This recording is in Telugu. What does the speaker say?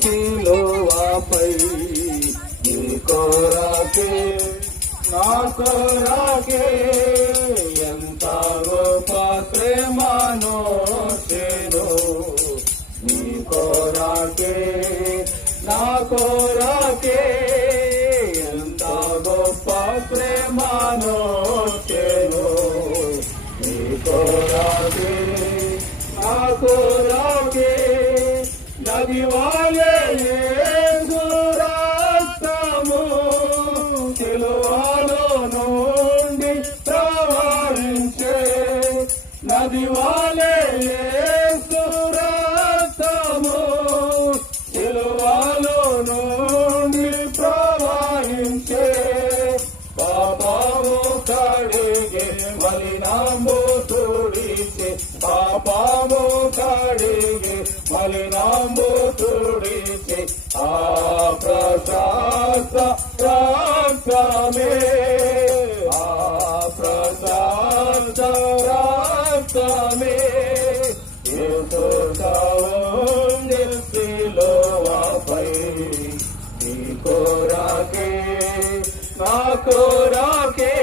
సిలువపై నీ కొరకే నా కొరకే ఎంత గొప్ప ప్రేమను చేను నీ కొరకే నా కొరకే ఎంత గొప్ప ప్రేమను చేను నీ కొరకే నా కొరకే నదివాలే యేసు రక్తము సిలువలో నుండి ప్రవహించే నదివాలే యేసు రక్తము సిలువలో నుండి ప్రవహించే పాపము కడిగే మలినాంబు తుడిచే పాపము కడిగే మలినాంబు తుడిచే ఆ ప్రశస్త రక్తమే ఆ ప్రశస్త రక్తమే యేసు కౌండి సిలువపై నీ కొరకే నా కొరకే